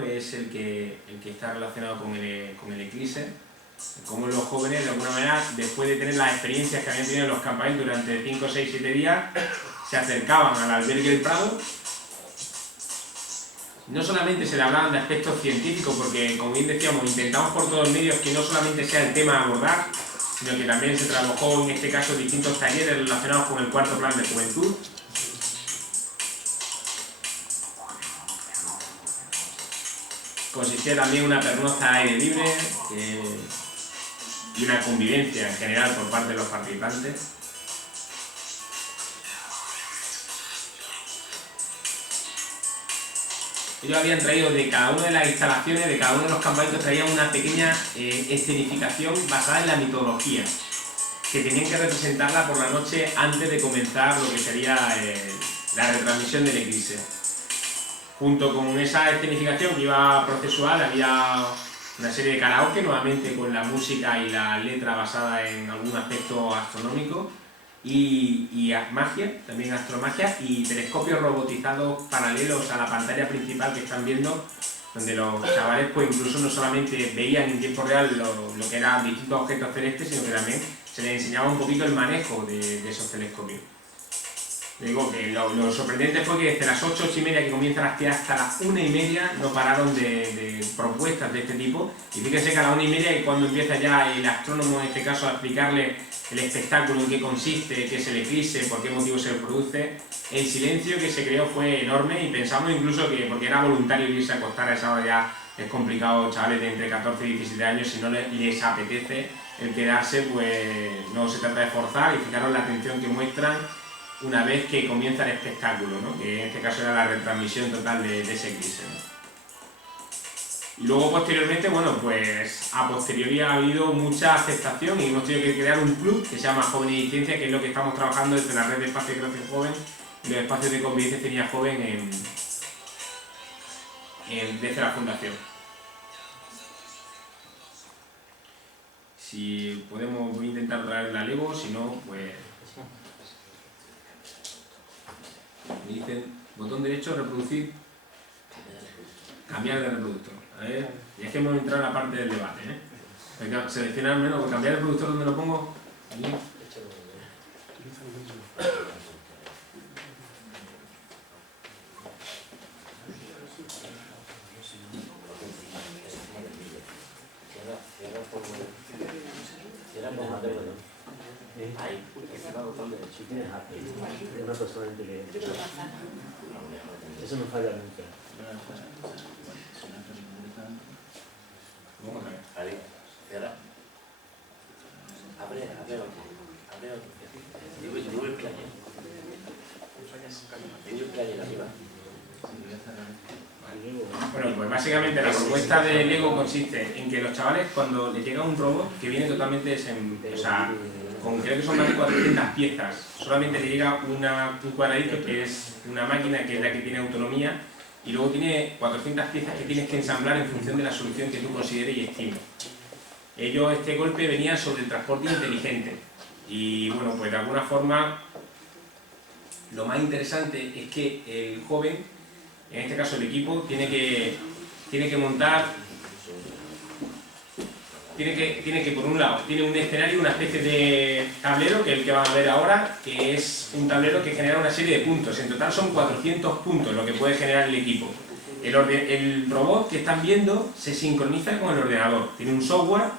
es el que está relacionado con el eclipse, como los jóvenes de alguna manera, después de tener las experiencias que habían tenido en los campamentos durante 5, 6, 7 días, se acercaban al albergue del Prado. No solamente se le hablaban de aspectos científicos, porque como bien decíamos, intentamos por todos medios que no solamente sea el tema a abordar, sino que también se trabajó en este caso distintos talleres relacionados con el cuarto plan de juventud. Consistía también en una pernocta al aire libre y una convivencia en general por parte de los participantes. Ellos habían traído de cada una de las instalaciones, de cada uno de los campamentos, traían una pequeña escenificación basada en la mitología, que tenían que representarla por la noche antes de comenzar lo que sería la retransmisión del eclipse. Junto con esa escenificación que iba procesual, había una serie de karaoke, nuevamente con la música y la letra basada en algún aspecto astronómico, y magia, también astromagia, y telescopios robotizados paralelos a la pantalla principal que están viendo, donde los chavales pues incluso no solamente veían en tiempo real lo que eran distintos objetos celestes, sino que también se les enseñaba un poquito el manejo de esos telescopios. Digo que lo sorprendente fue que desde las 8, 8 y media que comienza la actividad hasta las 1 y media no pararon de propuestas de este tipo, y fíjense que a las 1 y media es cuando empieza ya el astrónomo en este caso a explicarle el espectáculo, en qué consiste, qué es el eclipse, por qué motivo se produce. El silencio que se creó fue enorme y pensamos incluso que, porque era voluntario irse a acostar a esa hora, ya es complicado, chavales de entre 14 y 17 años, si no les apetece el quedarse, pues no se trata de forzar, y fijaros la atención que muestran una vez que comienza el espectáculo, ¿no? Que en este caso era la retransmisión total de ese eclipse, ¿no? Y luego posteriormente, bueno, pues a posteriori ha habido mucha aceptación y hemos tenido que crear un club que se llama Jóvenes y Ciencia, que es lo que estamos trabajando desde la red de espacios de creación joven y los espacios de convivencia tenía joven desde la fundación. Si podemos, voy a intentar traer la Lego, si no, pues me dicen botón derecho, reproducir, cambiar de reproductor. A ver, y es que hemos entrado en la parte del debate, ¿eh? Venga, seleccionar menos, cambiar el reproductor, ¿dónde lo pongo? Aquí. Ahí, una persona inteligente. Eso no falla nunca. Ahí, cierra. Abre otro. Digo el player. Digo el player arriba. Bueno, pues básicamente la propuesta de Lego consiste en que los chavales, cuando les llega un robot que viene totalmente con creo que son más de 400 piezas, solamente le llega un cuadradito que es una máquina que es la que tiene autonomía, y luego tiene 400 piezas que tienes que ensamblar en función de la solución que tú consideres y estimes. Ellos, este golpe venía sobre el transporte inteligente, y bueno, pues de alguna forma lo más interesante es que el joven, en este caso el equipo, tiene que montar, tiene que por un lado, tiene un escenario, una especie de tablero, que es el que van a ver ahora, que es un tablero que genera una serie de puntos. En total son 400 puntos lo que puede generar el equipo. El robot que están viendo se sincroniza con el ordenador. Tiene un software,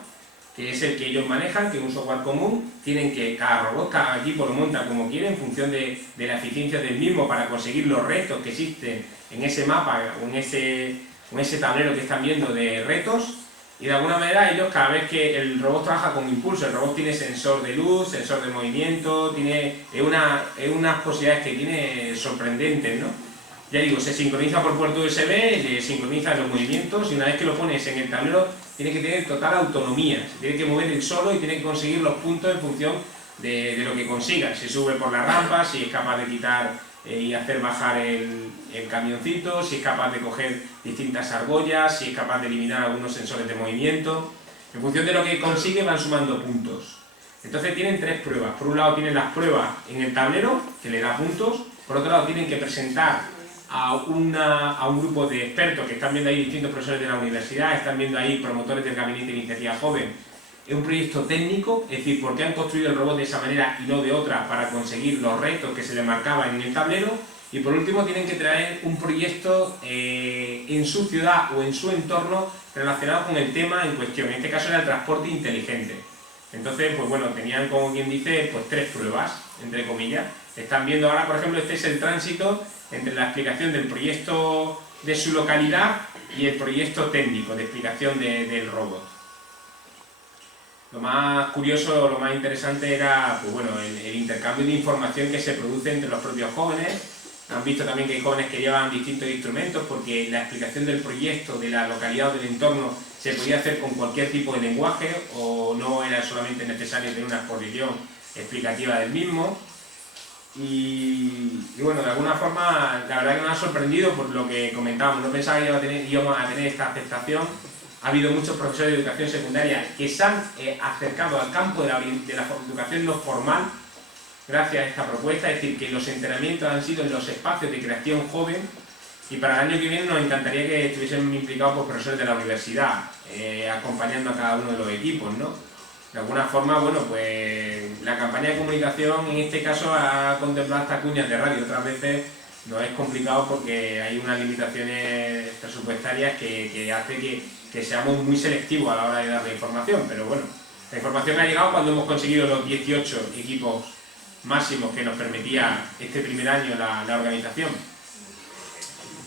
que es el que ellos manejan, que es un software común. Tienen que, cada robot, cada equipo lo monta como quiere, en función de la eficiencia del mismo, para conseguir los retos que existen en ese mapa o en ese tablero que están viendo de retos. Y de alguna manera ellos, cada vez que el robot trabaja con impulso, el robot tiene sensor de luz, sensor de movimiento, tiene unas posibilidades que tiene sorprendentes, ¿no? Ya digo, se sincroniza por puerto USB, le sincroniza los movimientos, y una vez que lo pones en el tablero tiene que tener total autonomía, se tiene que mover él solo y tiene que conseguir los puntos en función de lo que consiga. Si sube por la rampa, si es capaz de quitar y hacer bajar el camioncito, si es capaz de coger distintas argollas, si es capaz de eliminar algunos sensores de movimiento. En función de lo que consigue van sumando puntos. Entonces tienen 3 pruebas. Por un lado tienen las pruebas en el tablero, que le da puntos. Por otro lado tienen que presentar a un grupo de expertos que están viendo ahí distintos profesores de la universidad, están viendo ahí promotores del Gabinete de Iniciativa Joven. Es un proyecto técnico, es decir, por qué han construido el robot de esa manera y no de otra para conseguir los retos que se les marcaban en el tablero. Y por último tienen que traer un proyecto en su ciudad o en su entorno relacionado con el tema en cuestión. En este caso era el transporte inteligente. Entonces, pues bueno, tenían, como quien dice, pues 3 pruebas, entre comillas. Están viendo ahora, por ejemplo, este es el tránsito entre la explicación del proyecto de su localidad y el proyecto técnico de explicación del robot. Lo más curioso, lo más interesante era, pues bueno, el intercambio de información que se produce entre los propios jóvenes. Han visto también que hay jóvenes que llevan distintos instrumentos porque la explicación del proyecto, de la localidad o del entorno se podía hacer con cualquier tipo de lenguaje o no era solamente necesario tener una exposición explicativa del mismo. Y bueno, de alguna forma, la verdad que me ha sorprendido por lo que comentábamos. No pensaba que íbamos a tener esta aceptación. Ha habido muchos profesores de educación secundaria que se han acercado al campo de la educación no formal gracias a esta propuesta, es decir, que los entrenamientos han sido en los espacios de creación joven y para el año que viene nos encantaría que estuviesen implicados por profesores de la universidad, acompañando a cada uno de los equipos, ¿no? De alguna forma, bueno, pues la campaña de comunicación en este caso ha contemplado hasta cuñas de radio, otras veces no es complicado porque hay unas limitaciones presupuestarias que hace que seamos muy selectivos a la hora de dar la información, pero bueno, la información ha llegado cuando hemos conseguido los 18 equipos máximos que nos permitía este primer año la organización.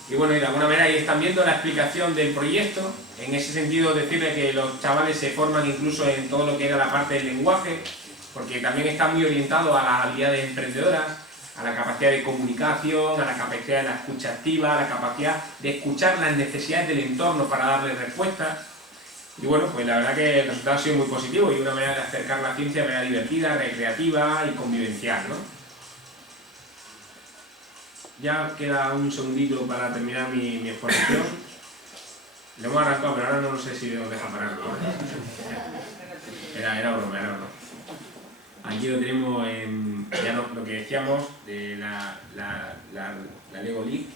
Y bueno, y de alguna manera ahí están viendo la explicación del proyecto. En ese sentido, decirle que los chavales se forman incluso en todo lo que era la parte del lenguaje, porque también están muy orientados a las habilidades emprendedoras, a la capacidad de comunicación, a la capacidad de la escucha activa, a la capacidad de escuchar las necesidades del entorno para darle respuestas. Y bueno, pues la verdad que el resultado ha sido muy positivo y una manera de acercar la ciencia era divertida, recreativa y convivencial, ¿no? Ya queda un segundito para terminar mi exposición. Lo hemos arrancado, pero ahora no sé si nos deja parar, ¿no? Era broma. Aquí lo tenemos en ya lo que decíamos de la Lego League.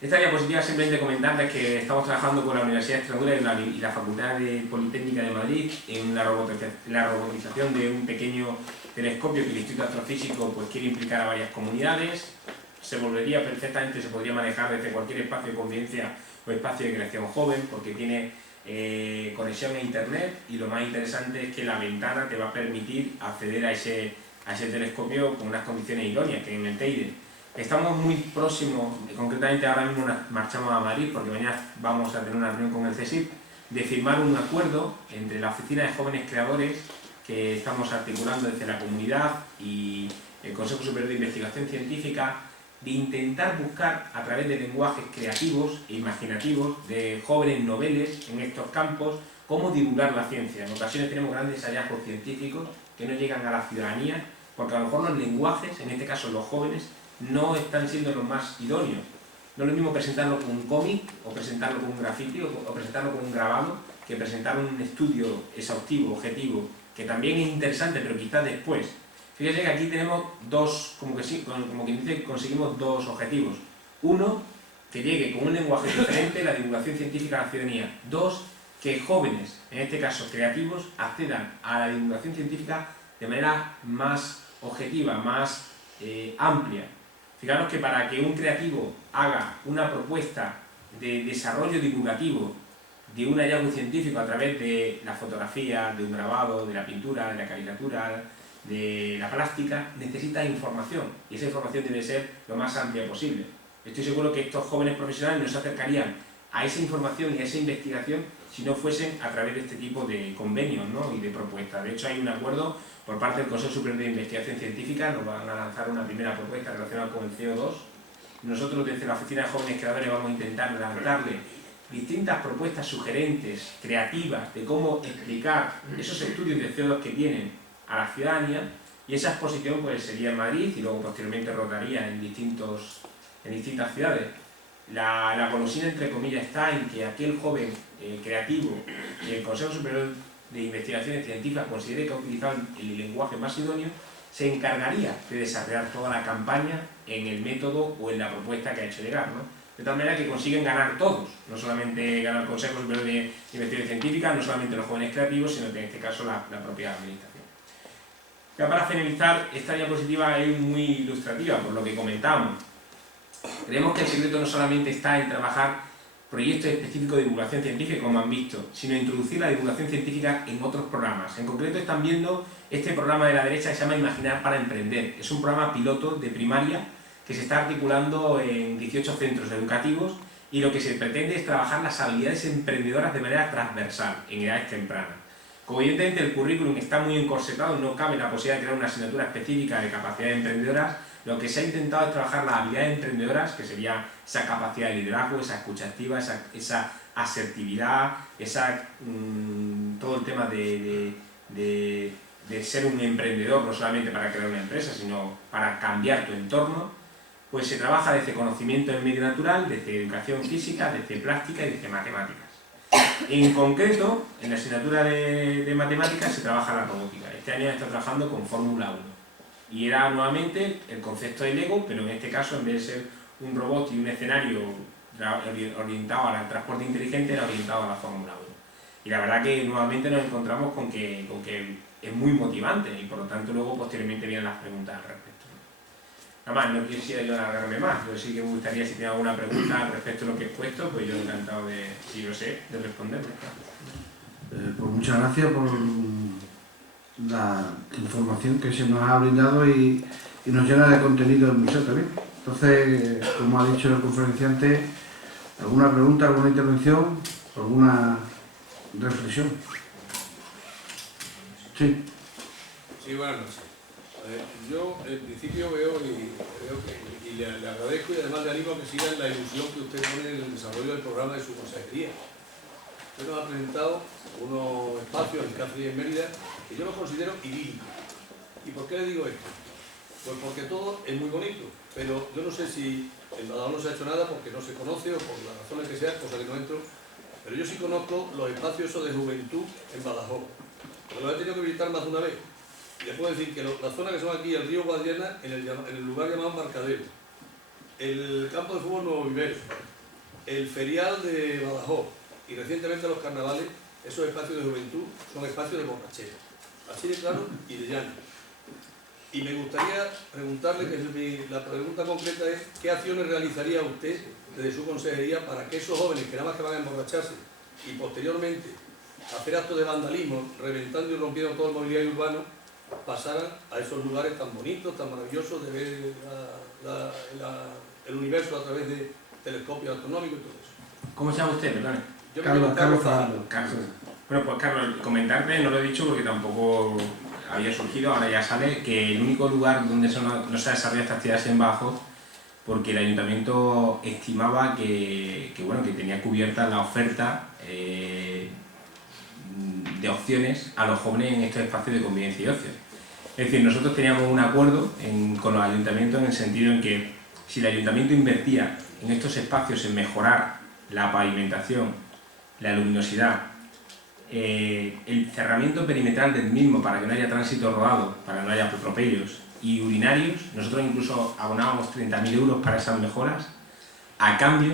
Esta diapositiva simplemente comentarles que estamos trabajando con la Universidad de Extremadura y la Facultad de Politécnica de Madrid en la robotización de un pequeño telescopio que el Instituto Astrofísico pues, quiere implicar a varias comunidades. Se volvería perfectamente, se podría manejar desde cualquier espacio de convivencia o espacio de creación joven porque tiene conexión a internet y lo más interesante es que la ventana te va a permitir acceder a ese telescopio con unas condiciones idóneas que en el Teide. Estamos muy próximos, concretamente ahora mismo marchamos a Madrid porque mañana vamos a tener una reunión con el CSIC, de firmar un acuerdo entre la Oficina de Jóvenes Creadores que estamos articulando desde la comunidad y el Consejo Superior de Investigación Científica, de intentar buscar a través de lenguajes creativos e imaginativos de jóvenes noveles en estos campos cómo divulgar la ciencia. En ocasiones tenemos grandes hallazgos científicos que no llegan a la ciudadanía porque a lo mejor los lenguajes, en este caso los jóvenes, no están siendo los más idóneos. No es lo mismo presentarlo con un cómic, o presentarlo con un grafiti, o presentarlo con un grabado, que presentar un estudio exhaustivo, objetivo, que también es interesante, pero quizás después. Fíjense que aquí tenemos dos, como quien dice, conseguimos dos objetivos. Uno, que llegue con un lenguaje diferente la divulgación científica a la ciudadanía. Dos, que jóvenes, en este caso creativos, accedan a la divulgación científica de manera más objetiva, más amplia. Fijaros que para que un creativo haga una propuesta de desarrollo divulgativo de un hallazgo científico a través de la fotografía, de un grabado, de la pintura, de la caricatura, de la plástica, necesita información y esa información debe ser lo más amplia posible. Estoy seguro que estos jóvenes profesionales no se acercarían a esa información y a esa investigación si no fuesen a través de este tipo de convenios, ¿no? Y de propuestas. De hecho hay un acuerdo por parte del Consejo Superior de Investigación Científica, nos van a lanzar una primera propuesta relacionada con el CO2. Nosotros desde la Oficina de Jóvenes Creadores vamos a intentar lanzarle distintas propuestas sugerentes, creativas, de cómo explicar esos estudios de CO2 que tienen a la ciudadanía, y esa exposición pues sería en Madrid y luego posteriormente rotaría en distintas ciudades. La golosina entre comillas está en que aquel joven creativo que el Consejo Superior de Investigaciones Científicas considere que ha utilizado el lenguaje más idóneo, se encargaría de desarrollar toda la campaña en el método o en la propuesta que ha hecho llegar, ¿no? De tal manera que consiguen ganar todos, no solamente ganar consejos de investigación científica, no solamente los jóvenes creativos, sino que en este caso la propia administración. Ya para finalizar, esta diapositiva es muy ilustrativa, por lo que comentábamos. Creemos que el secreto no solamente está en trabajar proyectos específicos de divulgación científica, como han visto, sino introducir la divulgación científica en otros programas. En concreto están viendo este programa de la derecha que se llama Imaginar para Emprender. Es un programa piloto de primaria que se está articulando en 18 centros educativos y lo que se pretende es trabajar las habilidades emprendedoras de manera transversal, en edades tempranas. Como evidentemente el currículum está muy encorsetado, no cabe la posibilidad de crear una asignatura específica de capacidades emprendedoras, lo que se ha intentado es trabajar las habilidades emprendedoras, que sería esa capacidad de liderazgo, esa escucha activa, esa asertividad, todo el tema de ser un emprendedor, no solamente para crear una empresa, sino para cambiar tu entorno. Pues se trabaja desde conocimiento en medio natural, desde educación física, desde plástica y desde matemáticas. En concreto, en la asignatura de matemáticas se trabaja la robótica. Este año está trabajando con Fórmula 1. Y era nuevamente el concepto de Lego, pero en este caso, en vez de ser un robot y un escenario orientado al transporte inteligente, era orientado a la Fórmula 1. Y la verdad que nuevamente nos encontramos con que es muy motivante y por lo tanto luego posteriormente vienen las preguntas al respecto. Nada más, no quisiera yo alargarme más, yo sí que me gustaría, si tiene alguna pregunta al respecto de lo que he expuesto, pues yo encantado de, si lo sé, de responderle. Pues muchas gracias por la información que se nos ha brindado y nos llena de contenido el museo también. Entonces, como ha dicho el conferenciante, ¿alguna pregunta, alguna intervención, alguna reflexión? Sí. Sí, buenas noches. Yo en principio veo y le agradezco y además le animo a que siga en la ilusión que usted pone en el desarrollo del programa de su consejería. Usted nos ha presentado unos espacios en Cáceres y en Mérida que yo los considero idílicos. ¿Y por qué le digo esto? Pues porque todo es muy bonito, pero yo no sé si en Badajoz no se ha hecho nada porque no se conoce o por las razones que sea, cosa que no entro, pero yo sí conozco los espacios esos de juventud en Badajoz, porque los he tenido que visitar más de una vez. Y les puedo decir que la zona que son aquí, el río Guadiana, en el lugar llamado Embarcadero, el campo de fútbol Nuevo Vivero, el ferial de Badajoz y recientemente los carnavales, esos espacios de juventud son espacios de borrachera, así de claro y de llano. Y me gustaría preguntarle, la pregunta concreta es, ¿qué acciones realizaría usted desde su consejería para que esos jóvenes que nada más que van a emborracharse y posteriormente hacer actos de vandalismo, reventando y rompiendo todo el mobiliario urbano, pasaran a esos lugares tan bonitos, tan maravillosos de ver el universo a través de telescopios astronómicos y todo eso? ¿Cómo se llama usted, perdón? Yo me llamo Carlos Fajardo. Carlos. Bueno, pues Carlos, comentarte, no lo he dicho porque tampoco había surgido, ahora ya sale, que el único lugar donde no se ha desarrollado esta actividad es en Badajoz, porque el ayuntamiento estimaba que tenía cubierta la oferta de opciones a los jóvenes en estos espacios de convivencia y ocio. Es decir, nosotros teníamos un acuerdo con los ayuntamientos en el sentido en que si el ayuntamiento invertía en estos espacios en mejorar la pavimentación, la luminosidad, el cerramiento perimetral del mismo para que no haya tránsito rodado, para que no haya atropellos y urinarios, nosotros incluso abonábamos 30.000 euros para esas mejoras. A cambio,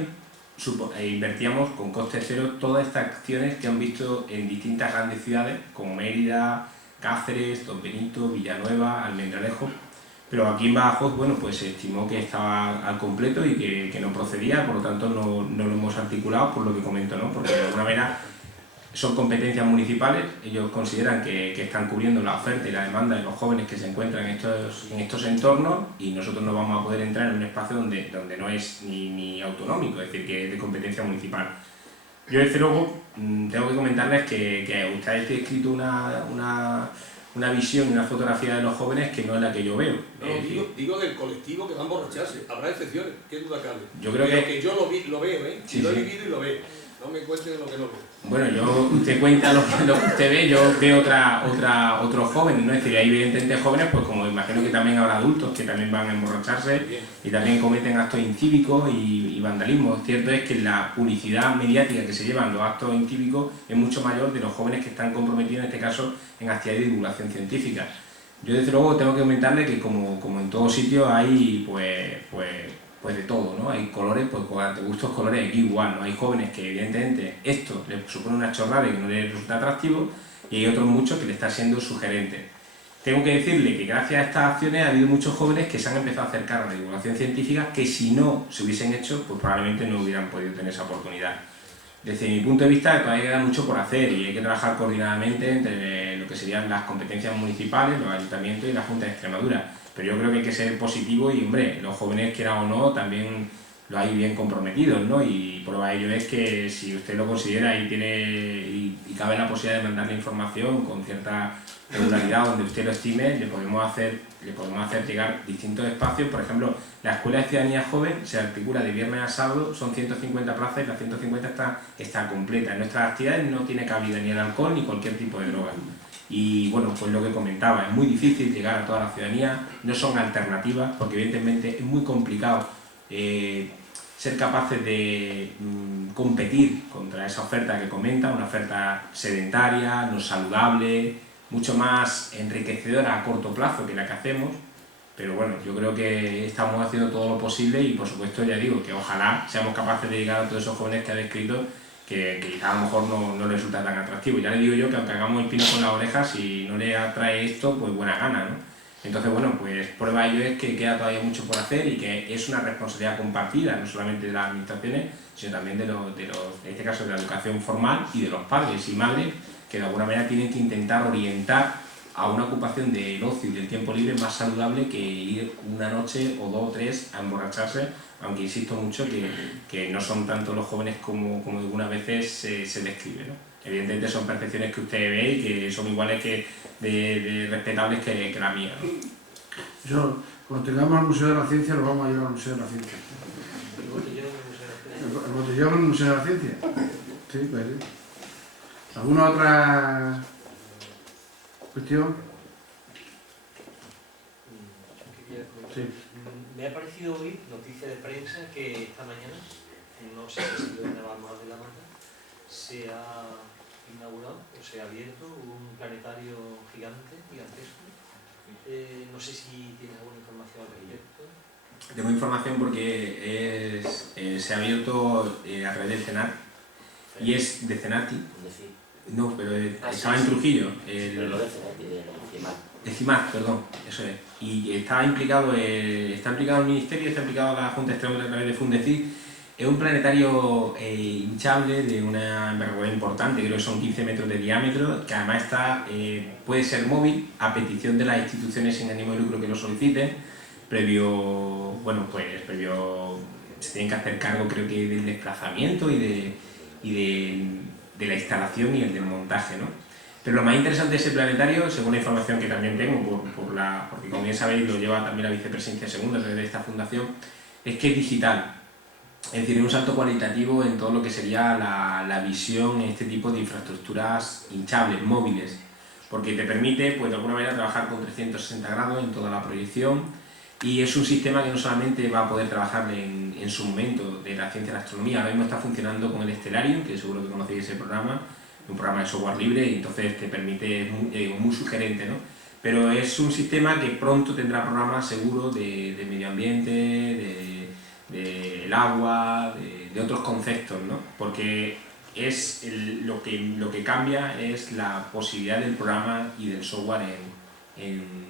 invertíamos con coste cero todas estas acciones que han visto en distintas grandes ciudades como Mérida, Cáceres, Don Benito, Villanueva, Almendralejo, pero aquí en Badajoz, bueno, pues se estimó que estaba al completo y que no procedía, por lo tanto no lo hemos articulado por lo que comento, ¿no? Porque de alguna manera son competencias municipales, ellos consideran que están cubriendo la oferta y la demanda de los jóvenes que se encuentran en estos entornos y nosotros no vamos a poder entrar en un espacio donde no es ni autonómico, es decir, que es de competencia municipal. Yo desde luego tengo que comentarles que usted ha escrito una visión y una fotografía de los jóvenes que no es la que yo veo. No, digo del colectivo que va a emborracharse, habrá excepciones, qué duda cabe. Yo creo que yo lo veo, sí, lo he vivido y lo veo. No me cuenten lo que no veo. Bueno, usted cuenta lo que usted ve, yo veo otros jóvenes, ¿no? Es decir, hay evidentemente jóvenes, pues como imagino que también habrá adultos que también van a emborracharse y también cometen actos incívicos y vandalismo. Cierto es que la publicidad mediática que se llevan los actos incívicos es mucho mayor de los jóvenes que están comprometidos, en este caso, en actividades de divulgación científica. Yo desde luego tengo que comentarle que como en todo sitio hay pues de todo, ¿no? Hay colores, pues de gustos colores aquí igual, ¿no? Hay jóvenes que evidentemente esto les supone una chorrada y que no les resulta atractivo, y hay otros muchos que le está siendo sugerente. Tengo que decirle que gracias a estas acciones ha habido muchos jóvenes que se han empezado a acercar a la divulgación científica que si no se hubiesen hecho, pues probablemente no hubieran podido tener esa oportunidad. Desde mi punto de vista todavía queda mucho por hacer y hay que trabajar coordinadamente entre lo que serían las competencias municipales, los ayuntamientos y la Junta de Extremadura. Pero yo creo que hay que ser positivo y, hombre, los jóvenes, quiera o no, también los hay bien comprometidos, ¿no? Y prueba de ello es que si usted lo considera y cabe la posibilidad de mandarle información con cierta regularidad donde usted lo estime, le podemos hacer llegar distintos espacios. Por ejemplo, la Escuela de Ciudadanía Joven se articula de viernes a sábado, son 150 plazas y las 150 está completa. En nuestras actividades no tiene cabida ni el alcohol ni cualquier tipo de droga. Y bueno, pues lo que comentaba, es muy difícil llegar a toda la ciudadanía, no son alternativas, porque evidentemente es muy complicado ser capaces de competir contra esa oferta que comenta, una oferta sedentaria, no saludable, mucho más enriquecedora a corto plazo que la que hacemos. Pero bueno, yo creo que estamos haciendo todo lo posible y por supuesto ya digo que ojalá seamos capaces de llegar a todos esos jóvenes que ha descrito que quizá a lo mejor no les resulta tan atractivo. Ya le digo yo que aunque hagamos el pino con las orejas, si no le atrae esto, pues buena gana, ¿no? Entonces, bueno, pues prueba de ello es que queda todavía mucho por hacer y que es una responsabilidad compartida, no solamente de las administraciones, sino también en este caso de la educación formal y de los padres y madres, que de alguna manera tienen que intentar orientar a una ocupación del ocio y del tiempo libre más saludable que ir una noche o 2 o 3 a emborracharse, aunque insisto mucho que no son tanto los jóvenes como algunas veces se describe, ¿no? Evidentemente son percepciones que usted ve y que son iguales que de respetables que la mía, ¿no? Yo, cuando tengamos el Museo de la Ciencia, lo vamos a llevar al Museo de la Ciencia. ¿El botellón del Museo de la Ciencia? ¿El botellón en el Museo de la Ciencia? Sí, pues sí. ¿Alguna otra cuestión? ¿Qué quieres comentar? Sí. Me ha parecido oír noticia de prensa que esta mañana, no sé si ha sido en Navalmoral de la Mata, se ha inaugurado o se ha abierto un planetario gigantesco. No sé si tienes alguna información al respecto. Tengo información porque se ha abierto a través del CENAT y es de CENATI. No, pero estaba en Trujillo. Pero lo de CENATI, de CIMAT, perdón, eso es. Y está implicado el Ministerio, está implicado la Junta de Extremadura a través de Fundecid. Es un planetario hinchable de una envergadura importante, creo que son 15 metros de diámetro, que además puede ser móvil a petición de las instituciones sin ánimo de lucro que lo soliciten, previo se tienen que hacer cargo, creo que del desplazamiento y de la instalación y el del montaje, ¿no? Pero lo más interesante de ese planetario, según la información que también tengo, porque como bien sabéis lo lleva también la vicepresidencia segunda de esta fundación, es que es digital. Es decir, es un salto cualitativo en todo lo que sería la visión en este tipo de infraestructuras hinchables, móviles, porque te permite, pues de alguna manera, trabajar con 360 grados en toda la proyección, y es un sistema que no solamente va a poder trabajar en su momento de la ciencia de la astronomía, ahora mismo está funcionando con el Stellarium, que seguro que conocéis ese programa, un programa de software libre, y entonces te permite, muy sugerente, ¿no? Pero es un sistema que pronto tendrá programas seguros de medio ambiente, del agua, de otros conceptos, ¿no? Porque lo que cambia es la posibilidad del programa y del software en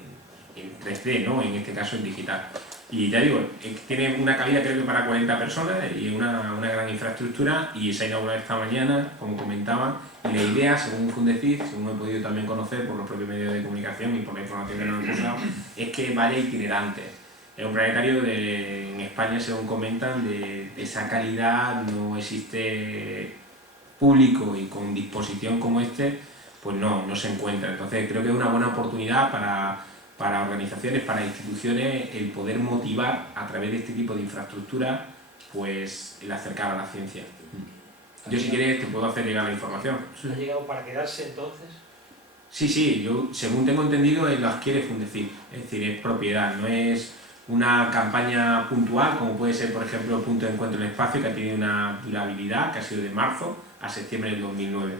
3D, ¿no? En este caso en digital. Y ya digo, tiene una cabida creo que para 40 personas y una gran infraestructura, y se ha inaugurado esta mañana, como comentaba, y la idea, según Fundecid, según he podido también conocer por los propios medios de comunicación y por la información que nos han pasado, es que vaya itinerante. Es un planetario en España, según comentan, de esa calidad no existe público y con disposición como este, pues no se encuentra. Entonces creo que es una buena oportunidad para organizaciones, para instituciones, el poder motivar a través de este tipo de infraestructura, pues el acercar a la ciencia. Yo si quieres te puedo hacer llegar la información. ¿Ha llegado para quedarse entonces? Sí, yo según tengo entendido lo adquiere Fundecid, es decir, es propiedad, no es una campaña puntual como puede ser por ejemplo Punto de Encuentro en el Espacio, que ha tenido una durabilidad que ha sido de marzo a septiembre del 2009.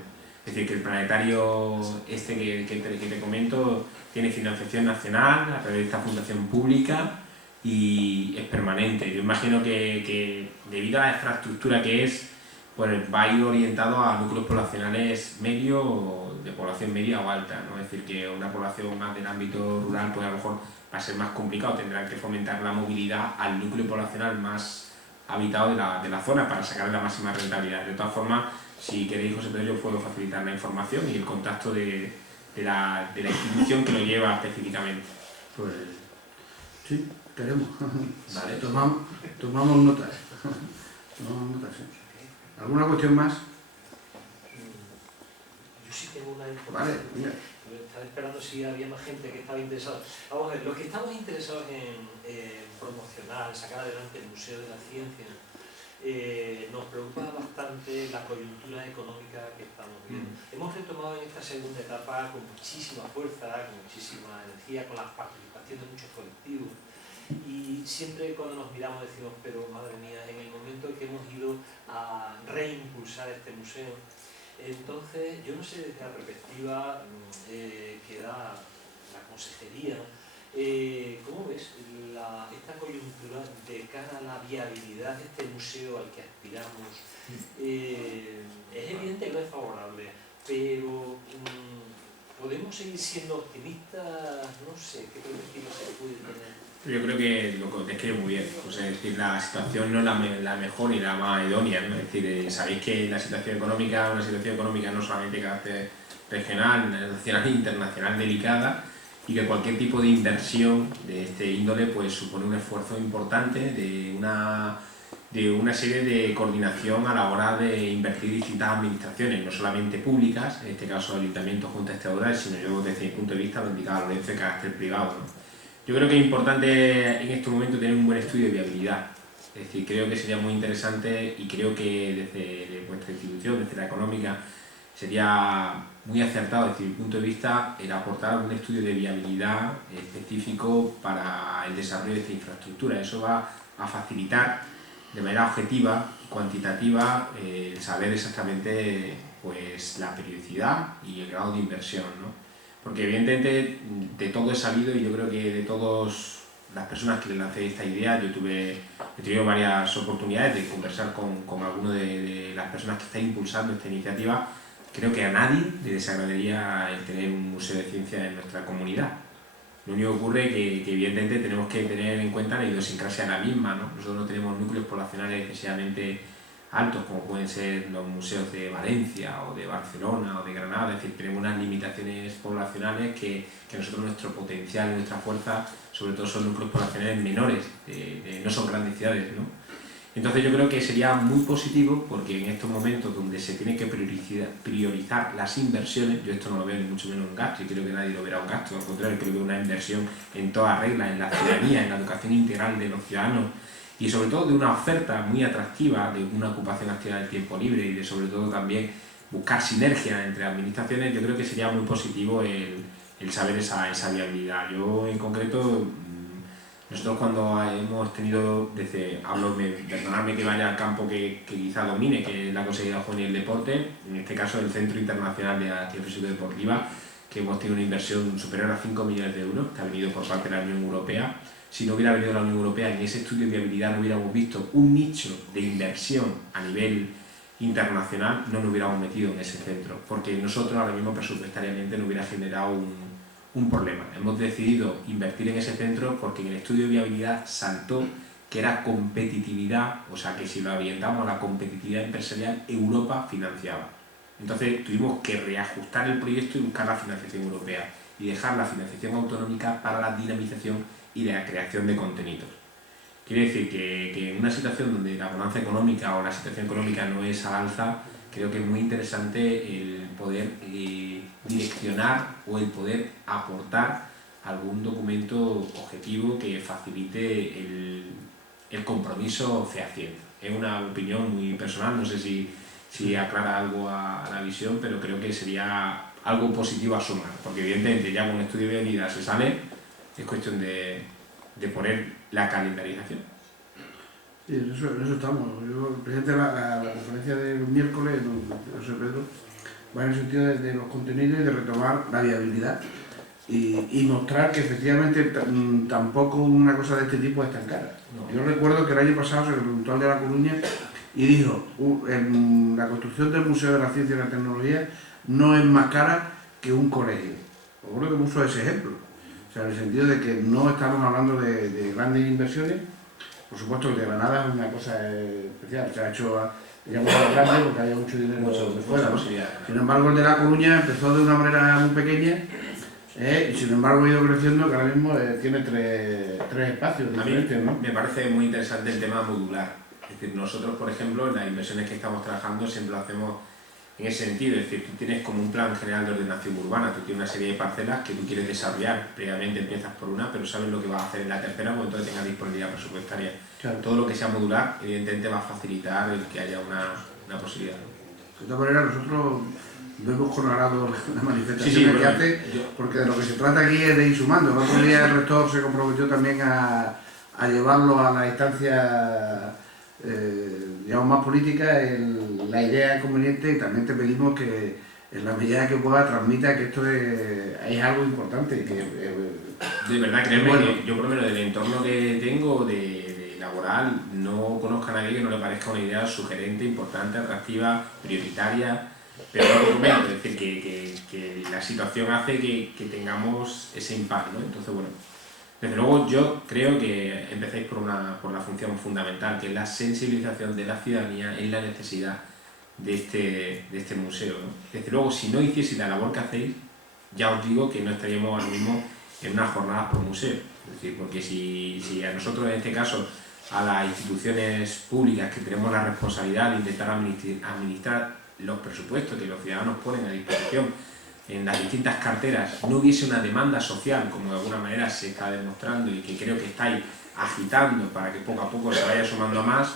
Es decir, que el planetario este que te comento tiene financiación nacional a través de esta fundación pública y es permanente. Yo imagino que debido a la infraestructura que es, pues va a ir orientado a núcleos poblacionales medios, de población media o alta, ¿no? Es decir, que una población más del ámbito rural pues a lo mejor va a ser más complicado, tendrán que fomentar la movilidad al núcleo poblacional más habitado de la zona para sacar la máxima rentabilidad. De todas formas, si queréis, José Pedro, yo puedo facilitar la información y el contacto de la institución que lo lleva específicamente. Pues sí, queremos. Vale. Tomamos notas. Tomamos notas, sí. ¿Alguna cuestión más? Yo sí tengo una información. Vale, mira. Estaba esperando si había más gente que estaba interesada. Vamos a ver, los que estamos interesados en promocionar, sacar adelante el Museo de la Ciencia, nos preocupa bastante la coyuntura económica que estamos viendo. Hemos retomado en esta segunda etapa con muchísima fuerza, con muchísima energía, con la participación de muchos colectivos. Y siempre cuando nos miramos decimos, pero madre mía, en el momento en que hemos ido a reimpulsar este museo, entonces yo no sé desde la perspectiva que da la consejería, ¿cómo ves esta coyuntura de cara a la viabilidad de este museo al que aspiramos? Es evidente que no es favorable, pero ¿podemos seguir siendo optimistas? No sé, ¿qué perspectiva se puede tener? Yo creo que lo describe muy bien, pues, es decir, la situación no es la mejor ni la más idónea, ¿no? Es decir, sabéis que la situación económica, una situación económica no solamente de carácter regional, nacional e internacional delicada, y que cualquier tipo de inversión de este índole pues supone un esfuerzo importante de una serie de coordinación a la hora de invertir distintas administraciones, no solamente públicas, en este caso el Ayuntamiento, Junta Estatal, sino yo desde mi punto de vista lo indicaba Lorenzo, de carácter privado, ¿no? Yo creo que es importante en este momento tener un buen estudio de viabilidad. Es decir, creo que sería muy interesante y creo que desde vuestra institución, desde la económica, sería muy acertado desde mi punto de vista el aportar un estudio de viabilidad específico para el desarrollo de esta infraestructura. Eso va a facilitar de manera objetiva y cuantitativa el saber exactamente pues, la periodicidad y el grado de inversión, ¿no? Porque evidentemente de todo he sabido y yo creo que de todas las personas que le lancé esta idea, he tenido varias oportunidades de conversar con algunas de las personas que están impulsando esta iniciativa. Creo que a nadie le desagradaría el tener un museo de ciencia en nuestra comunidad. Lo único que ocurre es que evidentemente tenemos que tener en cuenta la idiosincrasia de la misma, ¿no? Nosotros no tenemos núcleos poblacionales excesivamente altos como pueden ser los museos de Valencia o de Barcelona o de Granada, es decir, tenemos unas limitaciones poblacionales que nosotros nuestro potencial y nuestra fuerza sobre todo son núcleos poblacionales menores, no son grandes ciudades, ¿no? Entonces yo creo que sería muy positivo porque en estos momentos donde se tiene que priorizar las inversiones, yo esto no lo veo ni mucho menos un gasto y creo que nadie lo verá un gasto, al contrario, creo que es una inversión en toda regla, en la ciudadanía, en la educación integral de los ciudadanos, y sobre todo de una oferta muy atractiva, de una ocupación activa del tiempo libre y de sobre todo también buscar sinergia entre administraciones. Yo creo que sería muy positivo el saber esa viabilidad. Yo en concreto, nosotros cuando hemos tenido, perdonadme que vaya al campo que quizá domine, que es la Consejería de Juvenil y el Deporte, en este caso el Centro Internacional de Actividad Física y Deportiva, que hemos tenido una inversión superior a 5 millones de euros, que ha venido por parte de la Unión Europea. Si no hubiera venido la Unión Europea, en ese estudio de viabilidad no hubiéramos visto un nicho de inversión a nivel internacional, no nos hubiéramos metido en ese centro, porque nosotros ahora mismo presupuestariamente nos hubiera generado un problema. Hemos decidido invertir en ese centro porque en el estudio de viabilidad saltó que era competitividad, o sea que si lo orientamos a la competitividad empresarial, Europa financiaba. Entonces tuvimos que reajustar el proyecto y buscar la financiación europea y dejar la financiación autonómica para la dinamización y la creación de contenidos. Quiere decir que en una situación donde la bonanza económica o la situación económica no es al alza, creo que es muy interesante el poder direccionar o el poder aportar algún documento objetivo que facilite el compromiso fehaciente. Es una opinión muy personal, no sé si aclara algo a la visión, pero creo que sería algo positivo a sumar, porque evidentemente ya con un estudio de viabilidad se sale, es cuestión de poner la calendarización. Sí, en eso estamos. Yo, el presidente de la conferencia del miércoles, José Pedro, va en el sentido de los contenidos y de retomar la viabilidad y mostrar que efectivamente tampoco una cosa de este tipo es tan cara. No. Yo recuerdo que el año pasado se le preguntó al de La Coruña y dijo, la construcción del Museo de la Ciencia y la Tecnología no es más cara que un colegio. Yo creo que puso ese ejemplo. O sea, en el sentido de que no estamos hablando de grandes inversiones. Por supuesto, el de Granada es una cosa especial. Se ha hecho, digamos, grande porque haya mucho dinero de fuera, ¿no? Sin embargo, el de La Coruña empezó de una manera muy pequeña y sin embargo ha ido creciendo, que ahora mismo tiene tres espacios diferentes, ¿no? Me parece muy interesante el tema modular. Es decir, nosotros, por ejemplo, en las inversiones que estamos trabajando siempre lo hacemos en ese sentido. Es decir, tú tienes como un plan general de ordenación urbana, tú tienes una serie de parcelas que tú quieres desarrollar. Previamente empiezas por una, pero sabes lo que vas a hacer en la tercera cuando entonces tengas disponibilidad presupuestaria. Claro. Todo lo que sea modular, evidentemente, va a facilitar el que haya una posibilidad. De todas maneras, nosotros vemos con agrado la manifestación Sí, que hace, porque de lo que se trata aquí es de ir sumando. El otro día el rector se comprometió también a llevarlo a la instancia digamos, más política, la idea es conveniente y también te pedimos que en la medida que pueda transmita que esto es algo importante. De verdad, créeme que yo por lo menos del entorno que tengo de laboral no conozco a nadie que no le parezca una idea sugerente, importante, atractiva, prioritaria, pero no lo comento, es decir, que la situación hace que tengamos ese impacto, ¿no? Entonces, bueno, desde luego yo creo que empecéis por la función fundamental, que es la sensibilización de la ciudadanía en la necesidad de este museo, ¿no? Desde luego, si no hicieseis la labor que hacéis, ya os digo que no estaríamos ahora mismo en unas jornadas por museo. Es decir, porque si a nosotros en este caso, a las instituciones públicas que tenemos la responsabilidad de intentar administrar los presupuestos que los ciudadanos ponen a disposición en las distintas carteras, no hubiese una demanda social, como de alguna manera se está demostrando y que creo que estáis agitando para que poco a poco se vaya sumando a más,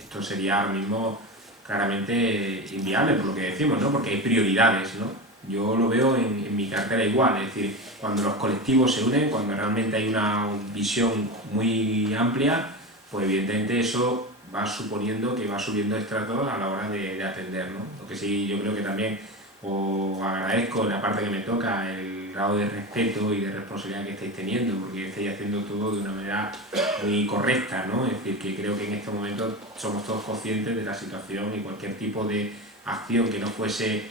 esto sería ahora mismo claramente inviable por lo que decimos, ¿no? Porque hay prioridades, ¿no? Yo lo veo en mi cartera igual, es decir, cuando los colectivos se unen, cuando realmente hay una visión muy amplia, pues evidentemente eso va suponiendo que va subiendo estratos a la hora de atender, ¿no? Lo que sí yo creo que también os agradezco en la parte que me toca el grado de respeto y de responsabilidad que estáis teniendo, porque estáis haciendo todo de una manera muy correcta, ¿no? Es decir, que creo que en este momento somos todos conscientes de la situación y cualquier tipo de acción que no fuese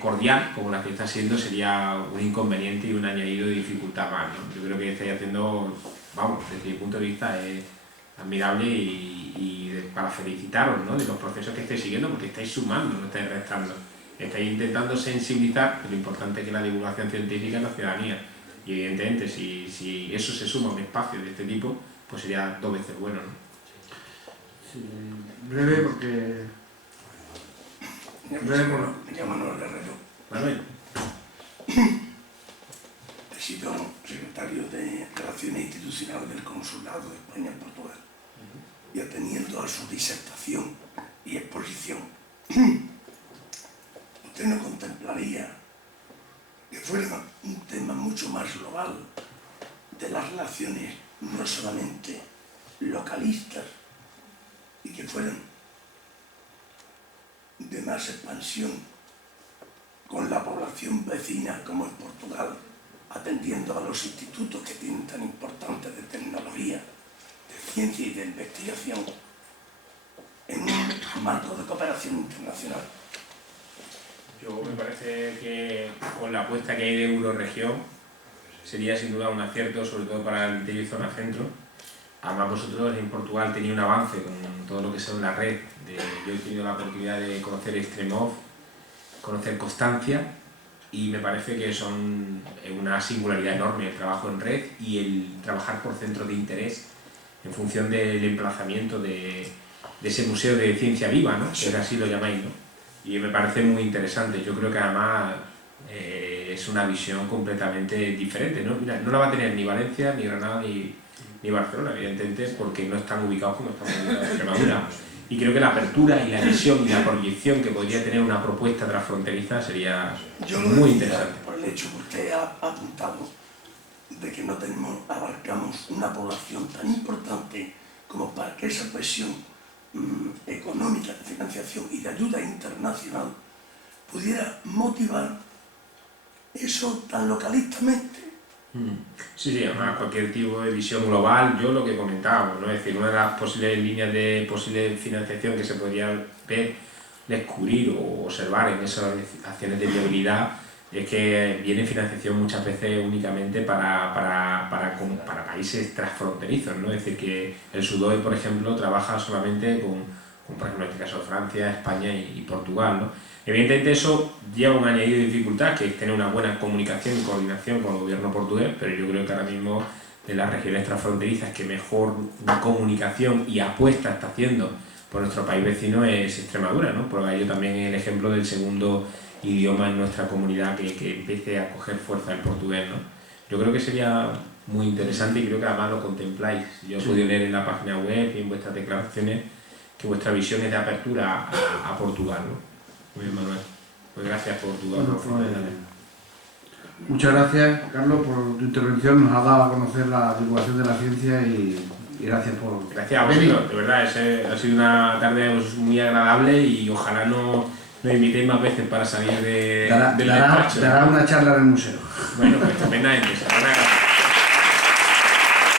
cordial, como la que está siendo, sería un inconveniente y un añadido de dificultad más, ¿no? Yo creo que estáis haciendo, vamos, desde mi punto de vista es admirable para felicitaros, ¿no? De los procesos que estáis siguiendo, porque estáis sumando, no estáis restando. Estáis intentando sensibilizar lo importante que es la divulgación científica en la ciudadanía. Y evidentemente, si eso se suma a un espacio de este tipo, pues sería 2 veces bueno, ¿no? Sí, breve porque... Me llamo Manuel Herrero. Manuel. He sido secretario de Relaciones Institucionales del Consulado de España en Portugal. Y atendiendo a su disertación y exposición, usted no contemplaría que fuera un tema mucho más global de las relaciones no solamente localistas y que fueran de más expansión con la población vecina como en Portugal, atendiendo a los institutos que tienen tan importantes de tecnología, de ciencia y de investigación en un marco de cooperación internacional. Yo me parece que con la apuesta que hay de Euroregión sería sin duda un acierto, sobre todo para el interior y zona centro. Además vosotros en Portugal tenéis un avance con todo lo que son la red. Yo he tenido la oportunidad de conocer Extremov, conocer Constancia y me parece que son una singularidad enorme el trabajo en red y el trabajar por centros de interés en función del emplazamiento de ese museo de ciencia viva, ¿no? Que así lo llamáis, ¿no? Y me parece muy interesante. Yo creo que además es una visión completamente diferente, ¿no? Mira, no la va a tener ni Valencia, ni Granada, ni Barcelona, evidentemente, porque no están ubicados como estamos ubicados en Extremadura. Y creo que la apertura y la visión y la proyección que podría tener una propuesta transfronteriza sería muy interesante. Por el hecho que usted ha apuntado de que no abarcamos una población tan importante como para que esa presión económica de financiación y de ayuda internacional pudiera motivar eso tan localistamente. Sí, sí, además cualquier tipo de visión global, yo lo que comentábamos, ¿no? Es decir, una de las posibles líneas de posible financiación que se podría ver, descubrir o observar en esas acciones de viabilidad es que viene financiación muchas veces únicamente para países transfronterizos, ¿no? Es decir, que el SUDOE, por ejemplo, trabaja solamente con por ejemplo, en este caso Francia, España y Portugal, ¿no? Evidentemente eso lleva un añadido de dificultad, que es tener una buena comunicación y coordinación con el gobierno portugués, pero yo creo que ahora mismo de las regiones transfronterizas que mejor comunicación y apuesta está haciendo por nuestro país vecino es Extremadura, ¿no? Por ello también el ejemplo del segundo idioma en nuestra comunidad que empiece a coger fuerza el portugués, ¿no? Yo creo que sería muy interesante y creo que además lo contempláis. Yo he podido leer en la página web y en vuestras declaraciones que vuestra visión es de apertura a Portugal, ¿no? Muy bien, Manuel. Pues gracias por tu Muchas gracias, Carlos, por tu intervención. Nos ha dado a conocer la divulgación de la ciencia y gracias por... Gracias a vosotros, de verdad. Ha sido una tarde muy agradable y ojalá nos invitéis más veces para salir del despacho. Dará una charla en el museo. Bueno, pues estupendamente.